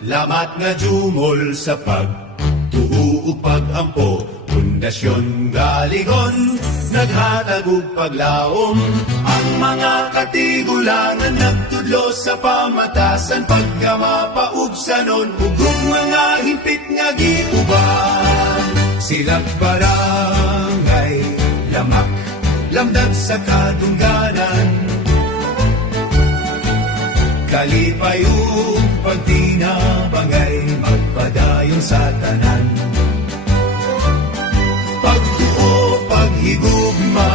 Lamat nga jumol sa pagtuo ug pagampo, pundasyon galigon, naghatag ug paglaom. Ang mga katigulangan nagtudlo sa pamatasan, pagkamapaubsanon ug mga himpit nga giuban. Silang barangay, lamak, lamdag sa kadungganan, kalipay ug pagtinabangay, magpadayon sa tanan. Pagtuo, paghigugma,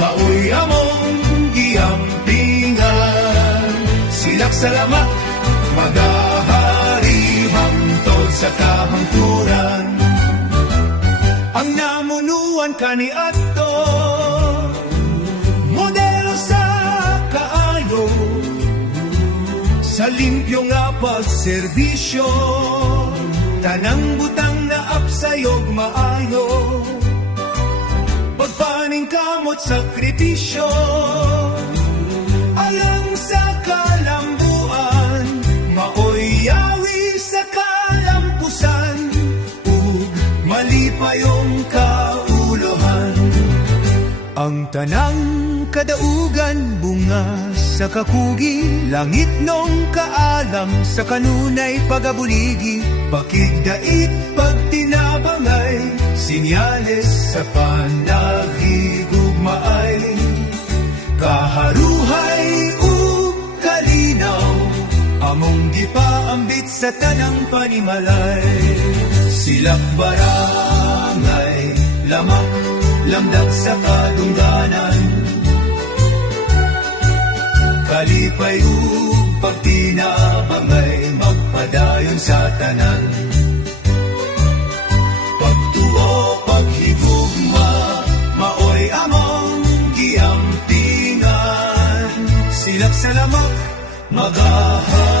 maoy among giampingan. Silak salamat, magahari hangtod sa kahangturan. Ang namunuan kaniadto, modelo sa kaayo, sa limpyo nga pagserbisyo, tanang butang na apsayog maayo, pagpaning kamot sakripisyo, alang sa kalambuan, maoy yawi sa kalampusan, ug malipayong kaulohan. Ang tanang kadaugan bunga sa kakugi, langit nung kaalam sa kanunay pagabuligi, pakigdait pagtinabangay, sinyales sa panagigugmaay, kaharuhay ug kalinaw, among gipaambit sa tanang panimalay. Silak barangay, lamak, lamdag sa kadungganan, kalipay ug pagtinabangay, magpadayon sa tanan. Pagtuo, paghigugma, maoy among giampingan. Silak salamak, magahan